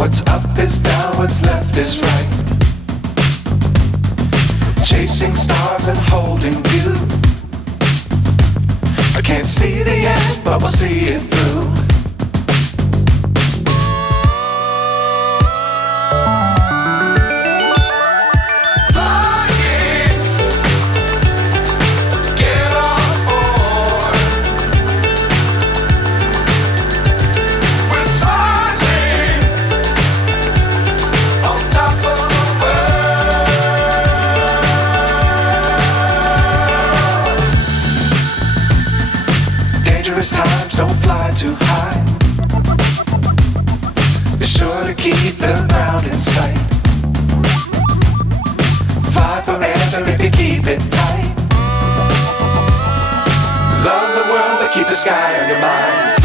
What's up is down, what's left is right. Chasing stars and holding you. I can't see the end, but we'll see it through. Times don't fly too high. Be sure to keep the ground in sight. Fly forever if you keep it tight. Love the world but keep the sky on your mind.